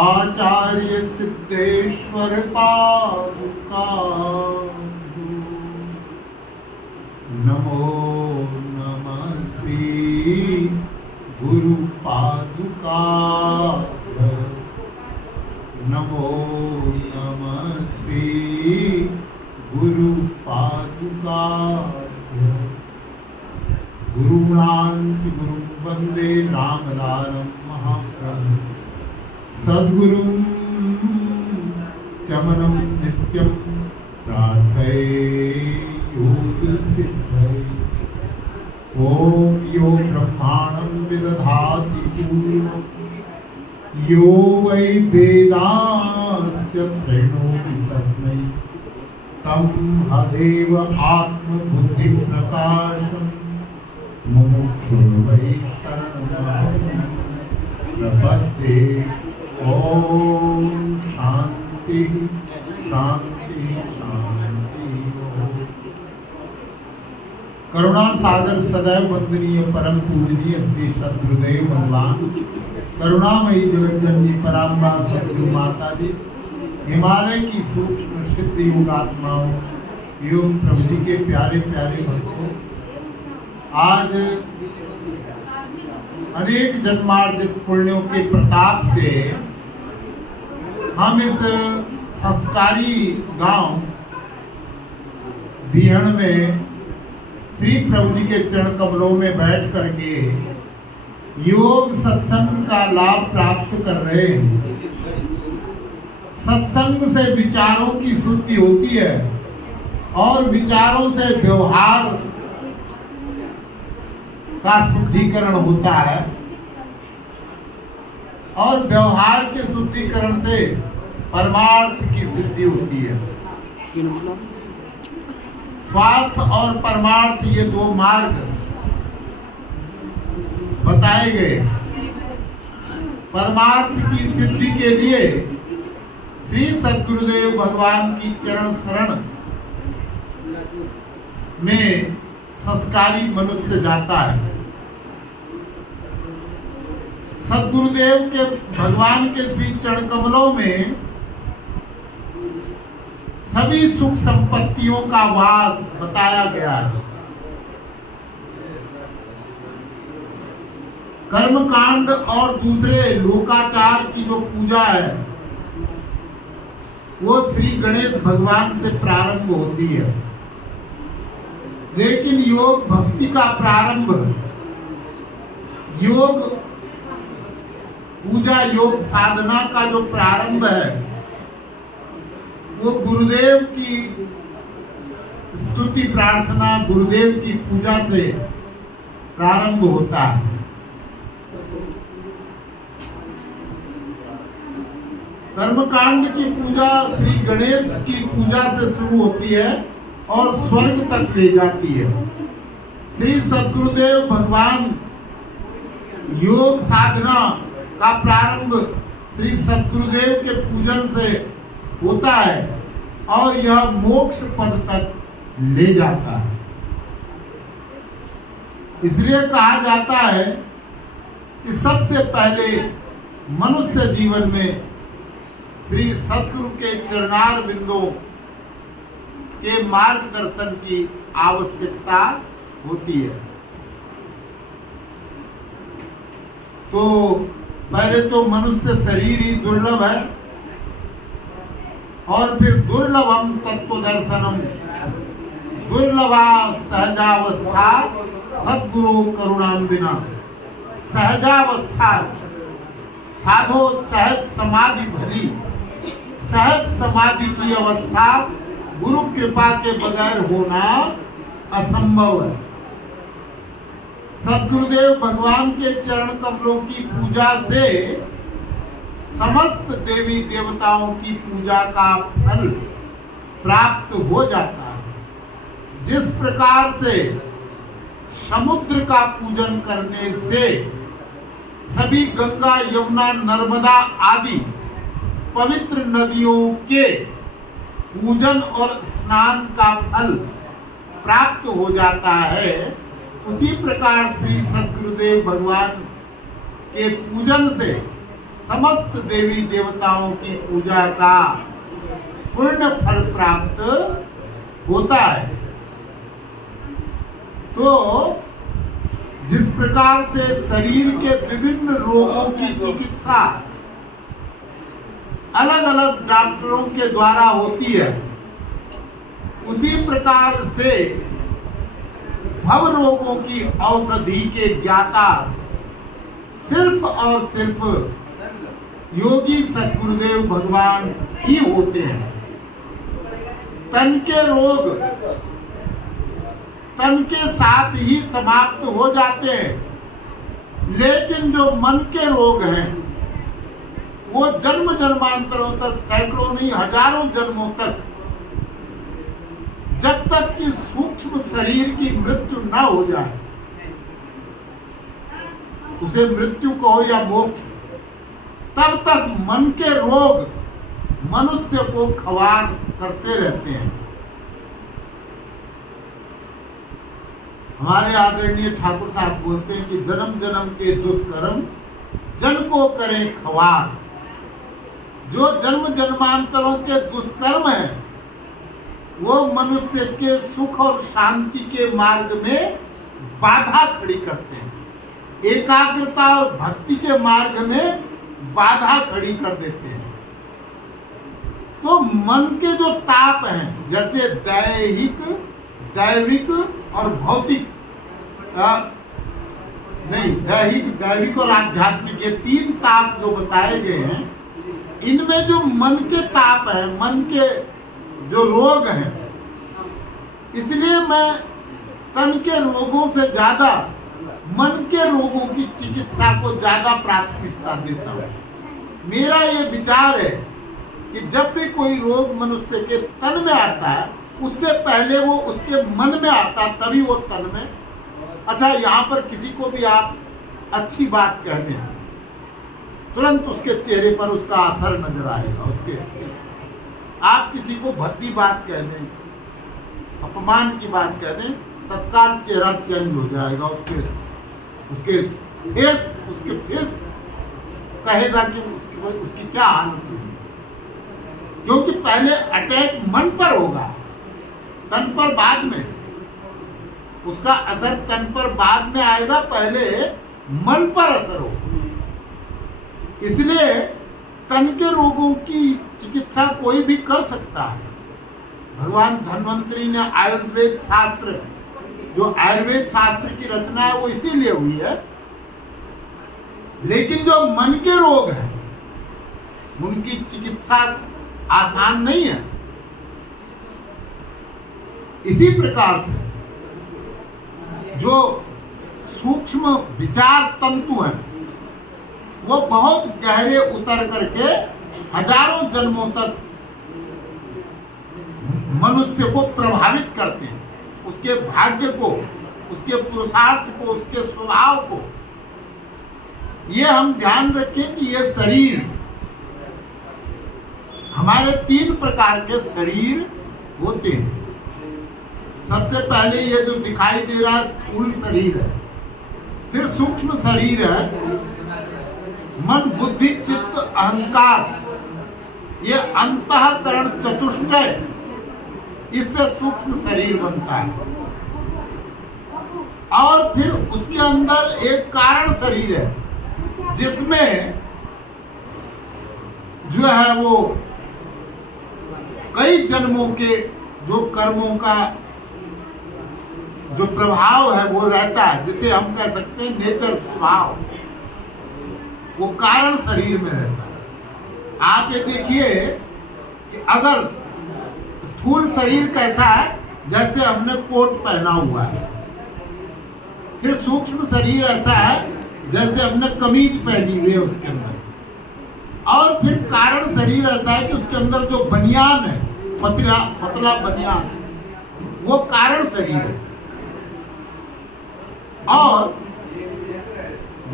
आचार्य सिद्धेश्वर पादुका नमो नमः श्री गुरु पादुका नमो नमः श्री गुरु पादुका गुरुणांति गुरुं वंदे रामलालं महाप्रभु सद्गुरुं चमनं नित्यं प्रार्थये योगसिद्धये। ॐ यो ब्रह्माणं विदधाति पूर्वं यो वै वेदांश्च प्रणोति तस्मै तं हदेव आत्मबुद्धिप्रकाशं मुमुक्षुर् वै शरणं प्रपद्ये। ॐ शान्ति शान्ति शान्ति। करुणा सागर सदैव वंदनीय परम पूजनीय श्री सद्गुरुदेव भगवान करुणामयी जगतजननी पराम्बा सद्गुरु माता जी, हिमालय की सूक्ष्म सिद्ध योगात्माओं एवं प्रभु जी के प्यारे प्यारे भक्तों, आज अनेक जन्मार्जित पुण्यों के प्रताप से हम इस संस्कारी गांव बिहण में श्री प्रभु जी के चरण कमलों में बैठ करके योग सत्संग का लाभ प्राप्त कर रहे हैं। सत्संग से विचारों की शुद्धि होती है और विचारों से व्यवहार का शुद्धिकरण होता है और व्यवहार के शुद्धिकरण से परमार्थ की सिद्धि होती है। स्वार्थ और परमार्थ ये दो मार्ग बताए गए। परमार्थ की सिद्धि के लिए श्री सद्गुरुदेव भगवान की चरण शरण में संस्कारी मनुष्य जाता है। सद्गुरुदेव के भगवान के श्री चरण कमलों में सभी सुख संपत्तियों का वास बताया गया है। कर्मकांड और दूसरे लोकाचार की जो पूजा है वो श्री गणेश भगवान से प्रारंभ होती है, लेकिन योग भक्ति का प्रारंभ, योग पूजा योग साधना का जो प्रारंभ है वो गुरुदेव की स्तुति प्रार्थना, गुरुदेव की पूजा से प्रारंभ होता है। कर्मकांड की पूजा श्री गणेश की पूजा से शुरू होती है और स्वर्ग तक ले जाती है। श्री सद्गुरुदेव भगवान योग साधना का प्रारंभ श्री सद्गुरुदेव के पूजन से होता है और यह मोक्ष पद तक ले जाता है। इसलिए कहा जाता है कि सबसे पहले मनुष्य जीवन में श्री सद्गुरु के चरणार बिंदों के मार्गदर्शन की आवश्यकता होती है। तो पहले तो मनुष्य शरीर ही दुर्लभ है और फिर दुर्लभम तत्व दर्शनम दुर्लभा सहजावस्था सद्गुरु करुणाम्बिना। सहजावस्था साधो सहज समाधि भली, सहज समाधि की अवस्था गुरु कृपा के बगैर होना असंभव है। सद्गुरुदेव भगवान के चरण कमलों की पूजा से समस्त देवी देवताओं की पूजा का फल प्राप्त हो जाता है। जिस प्रकार से समुद्र का पूजन करने से सभी गंगा यमुना नर्मदा आदि पवित्र नदियों के पूजन और स्नान का फल प्राप्त हो जाता है, उसी प्रकार श्री सद्गुरुदेव भगवान के पूजन से समस्त देवी देवताओं की पूजा का पूर्ण फल प्राप्त होता है। तो जिस प्रकार से शरीर के विभिन्न रोगों की चिकित्सा अलग अलग डॉक्टरों के द्वारा होती है, उसी प्रकार से भव रोगों की औषधि के ज्ञाता सिर्फ और सिर्फ योगी सद्गुरुदेव भगवान ही होते हैं। तन के रोग तन के साथ ही समाप्त हो जाते हैं, लेकिन जो मन के रोग हैं वो जन्म जन्मांतरों तक, सैकड़ों नहीं हजारों जन्मों तक, जब तक कि सूक्ष्म शरीर की मृत्यु न हो जाए, उसे मृत्यु कहो या मोक्ष, तब तक मन के रोग मनुष्य को खवार करते रहते हैं। हमारे आदरणीय ठाकुर साहब बोलते हैं कि जन्म जन्म के दुष्कर्म जन को करें खवार। जो जन्म जन्मांतरों के दुष्कर्म हैं वो मनुष्य के सुख और शांति के मार्ग में बाधा खड़ी करते हैं, एकाग्रता और भक्ति के मार्ग में बाधा खड़ी कर देते हैं। तो मन के जो ताप हैं, जैसे दैहिक, दैविक और भौतिक, दैहिक, दैविक और आध्यात्मिक, ये तीन ताप जो बताए गए हैं, इनमें जो मन के ताप हैं, मन के जो रोग हैं, इसलिए मैं तन के रोगों से ज्यादा मन के रोगों की चिकित्सा को ज्यादा प्राथमिकता देता हूँ। मेरा ये विचार है कि जब भी कोई रोग मनुष्य के तन में आता है, उससे पहले वो उसके मन में आता, तभी वो तन में। अच्छा, यहाँ पर किसी को भी आप अच्छी बात कह दें, तुरंत उसके चेहरे पर उसका असर नजर आएगा। आप किसी को भद्दी बात कह दें, अपमान की बात कह दें, तत्काल चेहरा चेंज हो जाएगा। उसके फेस कहेगा कि उसकी क्या हालत हुई, क्योंकि पहले अटैक मन पर होगा, तन पर बाद में। उसका असर तन पर बाद में आएगा, पहले मन पर असर होगा। इसलिए तन के रोगों की चिकित्सा कोई भी कर सकता है। भगवान धन्वंतरी ने आयुर्वेद शास्त्र, जो आयुर्वेद शास्त्र की रचना है वो इसीलिए हुई है। लेकिन जो मन के रोग हैं उनकी चिकित्सा आसान नहीं है। इसी प्रकार से जो सूक्ष्म विचार तंतु हैं वो बहुत गहरे उतर करके हजारों जन्मों तक मनुष्य को प्रभावित करते हैं, उसके भाग्य को, उसके पुरुषार्थ को, उसके स्वभाव को। ये हम ध्यान रखें कि ये शरीर, हमारे तीन प्रकार के शरीर होते हैं। सबसे पहले ये जो दिखाई दे रहा है स्थूल शरीर है, फिर सूक्ष्म शरीर है, मन बुद्धि चित्त अहंकार, ये अंतःकरण चतुष्टय, इससे सूक्ष्म शरीर बनता है। और फिर उसके अंदर एक कारण शरीर है, जिसमें जो है वो कई जन्मों के जो कर्मों का जो प्रभाव है वो रहता है, जिसे हम कह सकते हैं नेचर, स्वभाव, वो कारण शरीर में रहता है। आप ये देखिए कि अगर स्थूल शरीर कैसा है, जैसे हमने कोट पहना हुआ है, फिर सूक्ष्म शरीर ऐसा है जैसे हमने कमीज पहनी हुई है उसके अंदर, और फिर कारण शरीर ऐसा है कि उसके अंदर जो बनियान है, पतला बनियान, वो कारण शरीर है। और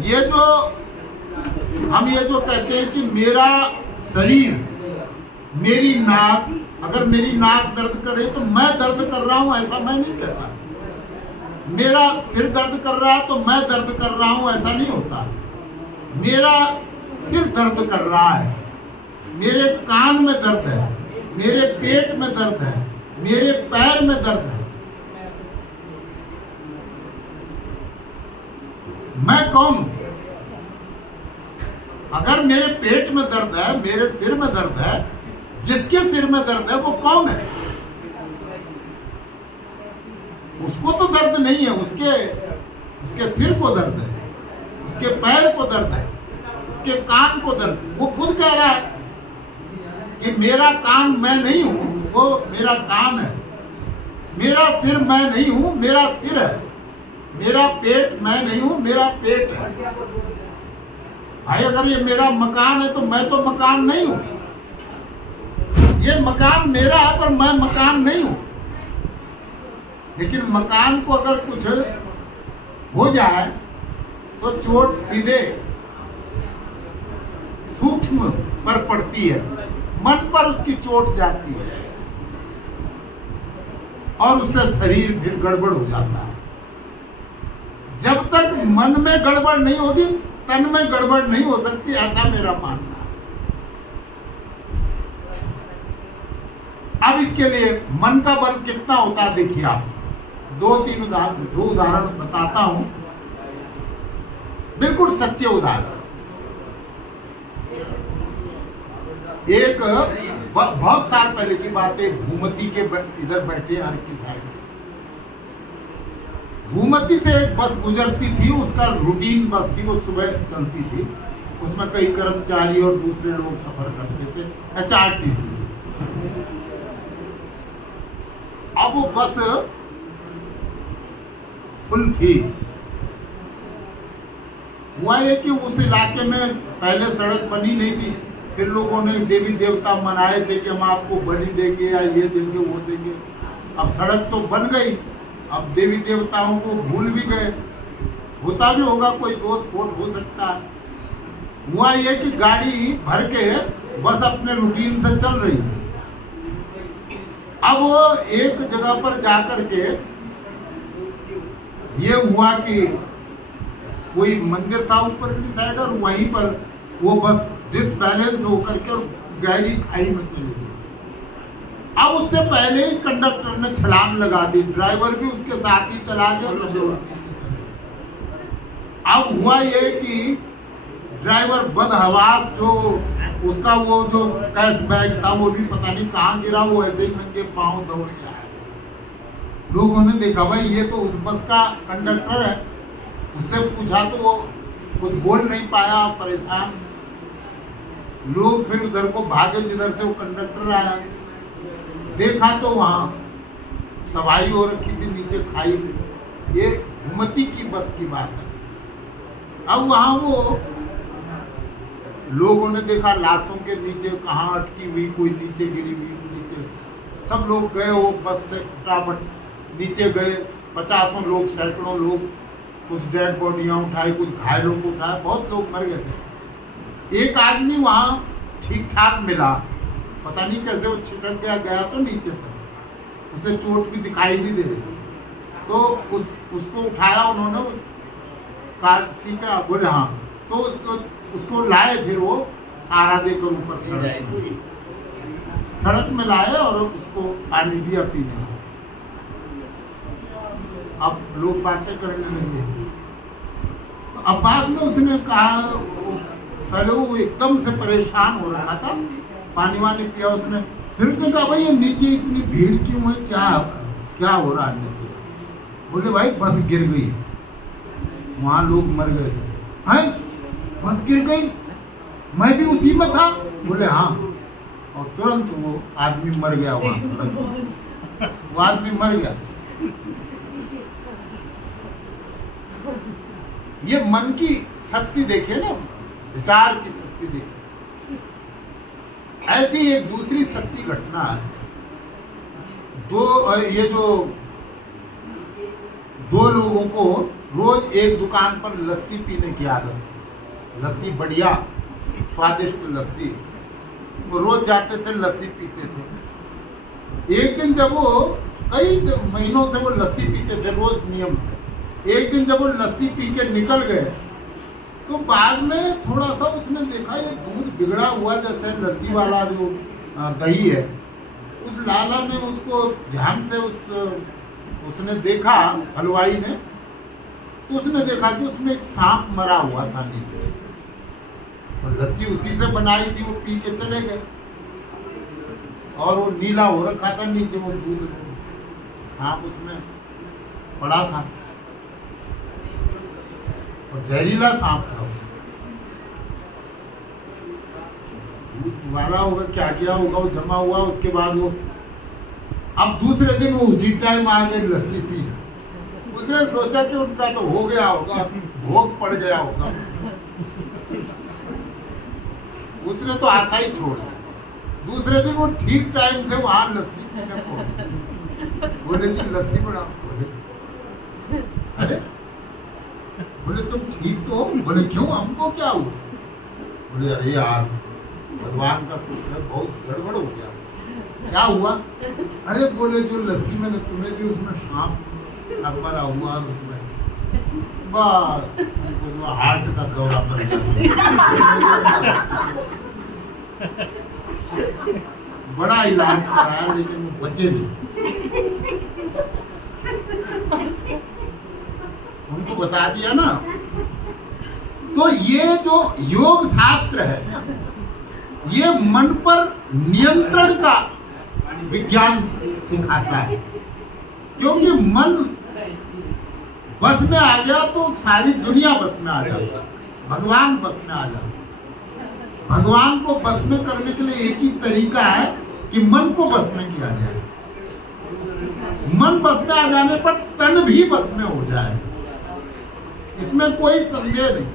ये जो हम ये जो कहते हैं कि मेरा शरीर, मेरी नाक, अगर मेरी नाक दर्द करे तो मैं दर्द कर रहा हूं, ऐसा मैं नहीं कहता। मेरा सिर दर्द कर रहा है तो मैं दर्द कर रहा हूं, ऐसा नहीं होता। मेरा सिर दर्द कर रहा है, मेरे कान में दर्द है, मेरे पेट में दर्द है, मेरे पैर में दर्द है। मैं कौन हूं? अगर मेरे पेट में दर्द है, मेरे सिर में दर्द है, जिसके सिर में दर्द है वो कौन है? उसको तो दर्द नहीं है, उसके सिर को दर्द है, उसके पैर को दर्द है, उसके कान को दर्द है। वो खुद कह रहा है कि मेरा कान मैं नहीं हूं, वो मेरा कान है। मेरा सिर मैं नहीं हूं, मेरा सिर है। मेरा पेट मैं नहीं हूं, मेरा पेट है। भाई अगर ये मेरा मकान है तो मैं तो मकान नहीं हूं। ये मकान मेरा है पर मैं मकान नहीं हूं। लेकिन मकान को अगर कुछ हो जाए तो चोट सीधे सूक्ष्म पर पड़ती है, मन पर उसकी चोट जाती है और उससे शरीर फिर गड़बड़ हो जाता है। जब तक मन में गड़बड़ नहीं होगी तन में गड़बड़ नहीं हो सकती, ऐसा मेरा मानना है। अब इसके लिए मन का बल कितना होता है देखिए आप। दो उदाहरण बताता हूं, बिल्कुल सच्चे उदाहरण। एक बहुत साल पहले की बात है, भूमती के इधर बैठे हर की साइड। भूमती से एक बस गुजरती थी, उसका रूटीन बस थी, वो सुबह चलती थी। उसमें कई कर्मचारी और दूसरे लोग सफर करते थे, HRTC। अब वो बस फुल थी। हुआ ये कि उस इलाके में पहले सड़क बनी नहीं थी, फिर लोगों ने देवी देवता मनाए थे कि हम आपको बलि देंगे या ये देंगे वो देंगे। अब सड़क तो बन गई, अब देवी देवताओं को भूल भी गए। होता भी होगा, कोई दोष खोट हो सकता है। हुआ ये कि गाड़ी भर के बस अपने रूटीन से चल रही थी। अब वो एक जगह पर जाकर के ये हुआ कि कोई मंदिर था ऊपर की साइड और वहीं पर वो बस डिसबैलेंस होकर के गहरी खाई में चली गई। अब उससे पहले ही कंडक्टर ने छलांग लगा दी, ड्राइवर भी उसके साथ ही चला गया, सब लोग। अब हुआ ये कि ड्राइवर बदहवास, जो उसका वो जो कैश बैग था वो भी पता नहीं कहाँ गिरा, वो ऐसे ही नंगे पांव दौड़ गया। लोगों ने देखा भाई ये तो उस बस का कंडक्टर है। उससे पूछा तो वो कुछ बोल नहीं पाया, परेशान। लोग फिर उधर को भागे जिधर से वो कंडक्टर आया। देखा तो वहाँ तबाही हो रखी थी, नीचे खाई। ये भूमती की बस की बात है। अब वहाँ वो लोगों ने देखा लाशों के नीचे कहाँ अटकी हुई, कोई नीचे गिरी हुई, नीचे। सब लोग गए, वो बस से फटाफट नीचे गए। 50 लोग, सैकड़ों लोग, कुछ डेड बॉडियाँ उठाई, कुछ घायलों को उठाया, बहुत लोग मर गए थे। एक आदमी वहाँ ठीक ठाक मिला, पता नहीं कैसे वो छिटक गया तो नीचे तक, उसे चोट भी दिखाई नहीं दे रही। तो उसको उठाया उन्होंने, कार ठीक है बोले हाँ, तो उसको लाए, फिर वो सहारा देकर ऊपर सड़क में लाए और उसको पानी दिया पीने। अब लोग बातें करने लगे। अब बाद में उसने कहा, पहले वो एकदम से परेशान हो रखा था, पानी वानी पिया उसने। फिर उसने कहा भाई ये नीचे इतनी भीड़ क्यों है, क्या हो रहा है नीचे? बोले भाई बस गिर गई, वहाँ लोग मर गए सब। हैं, बस गिर गई, मैं भी उसी में था। बोले हाँ, और तुरंत वो आदमी मर गया वहाँ सड़क, वो आदमी मर गया। ये मन की शक्ति देखिए ना, विचार की शक्ति देखिए। ऐसी एक दूसरी सच्ची घटना है। दो लोगों को रोज एक दुकान पर लस्सी पीने की आदत, लस्सी बढ़िया स्वादिष्ट लस्सी, वो रोज जाते थे, लस्सी पीते थे। एक दिन जब वो कई महीनों से वो लस्सी पीते थे रोज नियम से, एक दिन जब वो लस्सी पी के निकल गए तो बाद में थोड़ा सा उसने देखा ये दूध बिगड़ा हुआ, जैसे लस्सी वाला जो दही है, उस लाला ने उसको ध्यान से उसने देखा, हलवाई ने, तो उसने देखा कि उसमें एक सांप मरा हुआ था नीचे, और लस्सी उसी से बनाई थी, वो पी के चले गए, और वो नीला हो रखा था नीचे, वो दूध, सांप उसमें पड़ा था, और जहरीला सांप था वो। दूध वाला होगा, क्या किया होगा, वो जमा हुआ, उसके बाद वो, अब दूसरे दिन वो उसी टाइम आ गए लस्सी पी। उसने सोचा कि उनका तो हो गया होगा, भोग पड़ गया होगा, उसने तो आशा ही छोड़ दी। दूसरे दिन वो ठीक टाइम से वहां लस्सी पीने पहुंचे। बोले जी लस्सी बना, बोले अरे, बोले तुम ठीक तो हो? बोले क्यों, हमको क्या हुआ? बोले अरे यार, भगवान का शुक्र है, बहुत गड़बड़ हो गया। क्या हुआ? अरे बोले जो लस्सी मैंने तुम्हें दी उसमें सांप मरा हुआ, और उसमें बस उनको हार्ट का दौरा पड़ गया। बड़ा इलाज कराया लेकिन वो बचे नहीं। उनको बता दिया ना। तो ये जो योग शास्त्र है, ये मन पर नियंत्रण का विज्ञान सिखाता है, क्योंकि मन बस में आ गया तो सारी दुनिया बस में आ जाती है, भगवान बस में आ जाता है। भगवान को बस में करने के लिए एक ही तरीका है कि मन को बस में किया जाए। मन बस में आ जाने पर तन भी बस में हो जाए, इसमें कोई संदेह नहीं।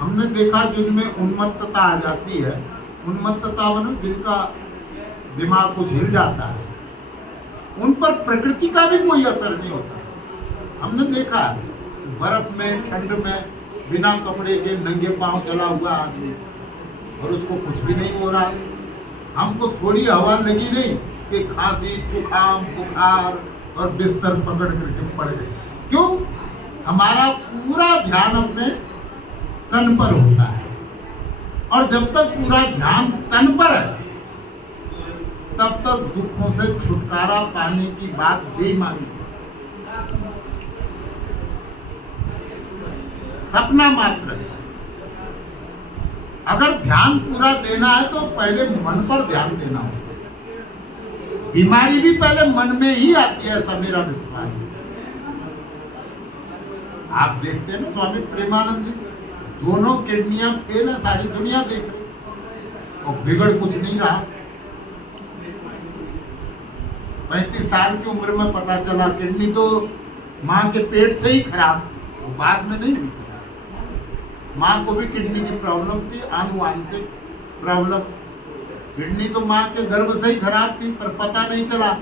हमने देखा जिनमें उन्मत्तता आ जाती है, उन्मत्तता मतलब जिनका दिमाग कुछ हिल जाता है, उन पर प्रकृति का भी कोई असर नहीं होता। हमने देखा बर्फ में, ठंड में, बिना कपड़े के नंगे पांव चला हुआ आदमी, और उसको कुछ भी नहीं हो रहा। हमको थोड़ी हवा लगी नहीं कि खांसी, जुकाम, बुखार और बिस्तर पकड़ करके पड़ गए। क्यों? हमारा पूरा ध्यान अपने तन पर होता है, और जब तक पूरा ध्यान तन पर है तब तक दुखों से छुटकारा पाने की बात बेईमानी है, सपना मात्र है। अगर ध्यान पूरा देना है तो पहले मन पर ध्यान देना होगा। बीमारी भी पहले मन में ही आती है, ऐसा मेरा विश्वास है। आप देखते हैं ना स्वामी प्रेमानंद जी, दोनों किडनियां फेल है, सारी दुनिया देख रही, और बिगड़ कुछ नहीं रहा। 35 साल की उम्र में पता चला किडनी तो माँ के पेट से ही खराब, वो बाद में नहीं हुई। माँ को भी किडनी की प्रॉब्लम थी, आनुवांशिक प्रॉब्लम। किडनी तो माँ के गर्भ से ही खराब थी, पर पता नहीं चला।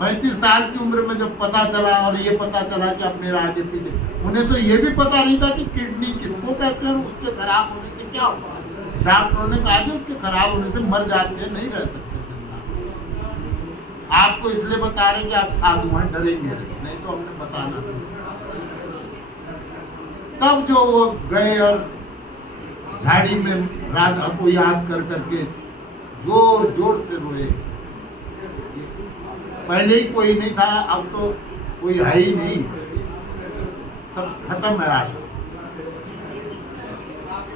35 साल की उम्र में जब पता चला, और ये पता चला कि अब मेरा आगे पीछे, उन्हें तो ये भी पता नहीं था कि किडनी किसको कहते हैं, उसके खराब होने से क्या होता है। डॉक्टरों ने कहा कि उसके खराब होने से मर जाते हैं, नहीं रह सकते। आपको इसलिए बता रहे कि आप साधु हैं, डरेंगे नहीं तो हमने बताना। तब जो वो गए और झाड़ी में राधा को याद कर करके जोर जोर से रोए। पहले ही कोई नहीं था, अब तो कोई है ही नहीं, सब खत्म है आशा।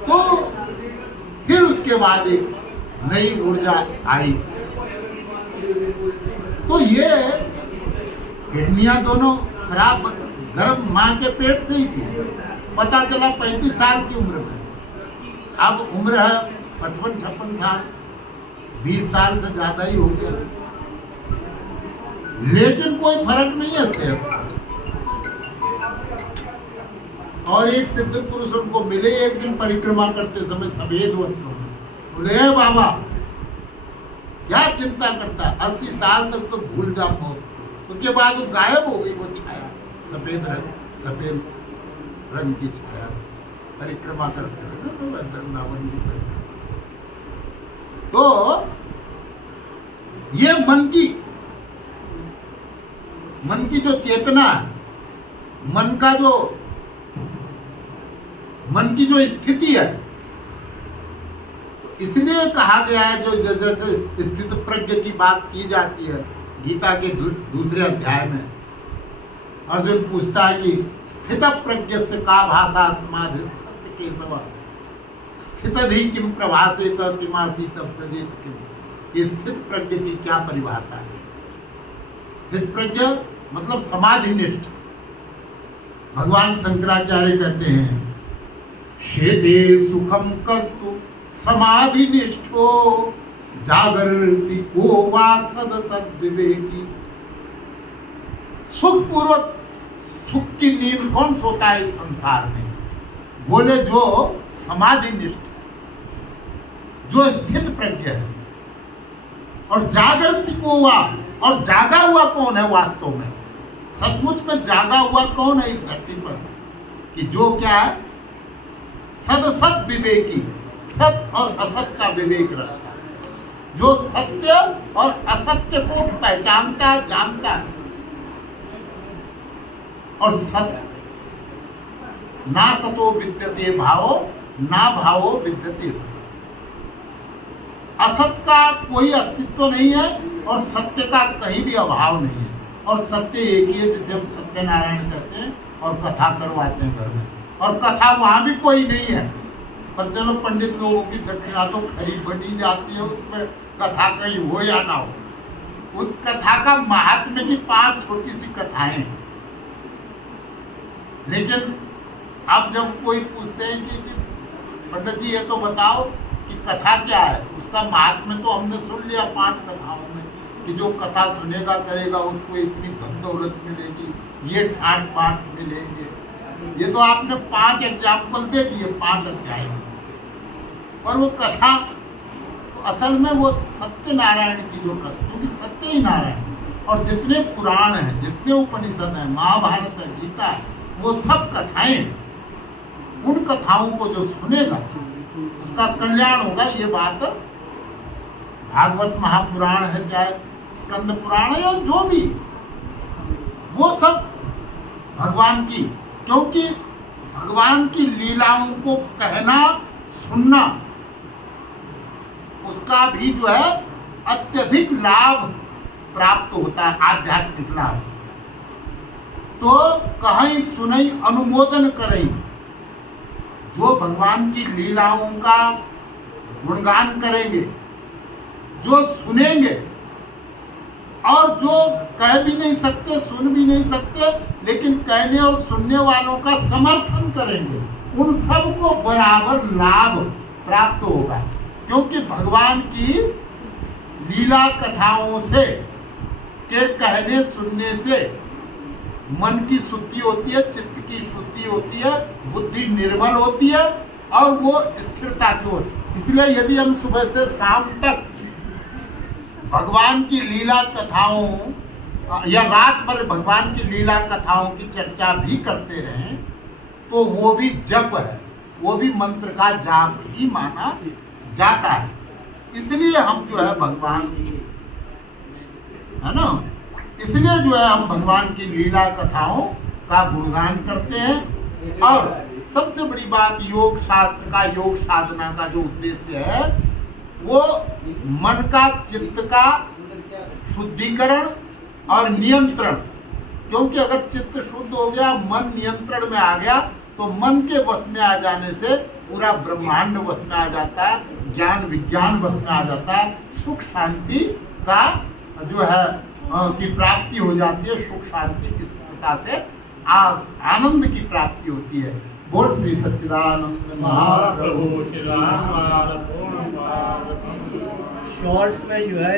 तो फिर उसके बाद एक नई ऊर्जा आई। तो ये किडनियां दोनों खराब, गर्भ माँ के पेट से ही थी। पता चला 35 साल की उम्र में, अब उम्र है 55-56 साल, 20 साल से ज्यादा ही हो गया, लेकिन कोई फर्क नहीं है सेहत। और एक सिद्ध पुरुष उनको मिले एक दिन परिक्रमा करते समय सफेद वस्त्रों में। बोले बाबा क्या चिंता करता है, 80 साल तक तो भूल जा मौत। उसके बाद वो गायब हो गई, वो छाया, सफेद रंग की छाया, परिक्रमा करते हुए तो वृंदावन की। तो ये मन की जो चेतना है, मन का जो मन की जो स्थिति है, तो इसलिए कहा गया है, जो जैसे स्थित प्रज्ञ की बात की जाती है गीता के दूसरे अध्याय में, अर्जुन पूछता है कि स्थित प्रज्ञ से का भाषा समाधिस्थस्य केशव स्थितधि किम प्रभासेत किमासीत प्रजेत किम। ये स्थित प्रज्ञ की क्या परिभाषा है? स्थित प्रज्ञ मतलब समाधिनिष्ठ। भगवान शंकराचार्य कहते हैं शेते सुखम कस्तु समाधिनिष्ठो जागृति को वा सद सद्विवेकी। सुख पूर्वक सुख की नींद कौन सोता है इस संसार में? बोले जो समाधिनिष्ठ, जो स्थित प्रज्ञ है। और जागृति को हुआ, और जागा हुआ कौन है वास्तव में? सचमुच में जागा हुआ कौन है इस धरती पर? कि जो क्या है, सद सत विवेकी, सत और असत का विवेक रखता है, जो सत्य और असत्य को पहचानता है, जानता है। और सत्य ना सतो विद्यते भावो ना भावो विद्यते सतो। असत का कोई अस्तित्व नहीं है और सत्य का कहीं भी अभाव नहीं है। और सत्य एक ही है, जिसे हम सत्यनारायण कहते हैं और कथा करवाते हैं घर में। और कथा वहां भी कोई नहीं है, पर चलो पंडित लोगों की दक्षिणा तो खरी बनी जाती है, उसमें कथा कहीं हो या ना हो। उस कथा का महात्म्य की 5 छोटी सी कथाएं। लेकिन अब जब कोई पूछते हैं कि पंडित जी ये तो बताओ कि कथा क्या है, उसका महात्म्य तो हमने सुन लिया 5 कथाओं में, कि जो कथा सुनेगा करेगा उसको इतनी धन दौलत मिलेगी, ये ठाट बाट मिलेंगे। ये तो आपने 5 एग्जाम्पल दे दिए 5 अध्याय में। और वो कथा तो असल में वो सत्यनारायण की जो कथा, क्योंकि सत्य ही नारायण। और जितने पुराण हैं, जितने उपनिषद हैं, महाभारत है, गीता है, वो सब कथाएं, उन कथाओं को जो सुनेगा उसका कल्याण होगा। ये बात भागवत महापुराण है, चाहे स्कंद पुराण है, या जो भी, वो सब भगवान की, क्योंकि भगवान की लीलाओं को कहना सुनना, उसका भी जो है अत्यधिक लाभ प्राप्त होता है, आध्यात्मिक लाभ। तो कहीं सुनई अनुमोदन करें, जो भगवान की लीलाओं का गुणगान करेंगे, जो सुनेंगे, और जो कह भी नहीं सकते, सुन भी नहीं सकते, लेकिन कहने और सुनने वालों का समर्थन करेंगे, उन सबको बराबर लाभ प्राप्त होगा। क्योंकि भगवान की लीला कथाओं से के कहने सुनने से मन की शुद्धि होती है, चित्त की शुद्धि होती है, बुद्धि निर्मल होती है, और वो स्थिरता की होती है। इसलिए यदि हम सुबह से शाम तक भगवान की लीला कथाओं या रात भर भगवान की लीला कथाओं की चर्चा भी करते रहें, तो वो भी जप है, वो भी मंत्र का जाप ही माना जाता है। इसलिए हम जो है भगवान, है ना, इसलिए जो है हम भगवान की लीला कथाओं का गुणगान करते हैं। और सबसे बड़ी बात, योग शास्त्र का, योग साधना का जो उद्देश्य है, वो मन का, चित्त का शुद्धिकरण और नियंत्रण। क्योंकि अगर चित्त शुद्ध हो गया, मन नियंत्रण में आ गया, तो मन के वश में आ जाने से पूरा ब्रह्मांड वश में आ जाता है, ज्ञान विज्ञान वश में आ जाता है, सुख शांति का जो है की प्राप्ति हो जाती है। सुख शांति स्थिरता से आनंद की प्राप्ति होती है। बोल श्री सच्चिदानंद महाप्रभु। शॉर्ट में जो है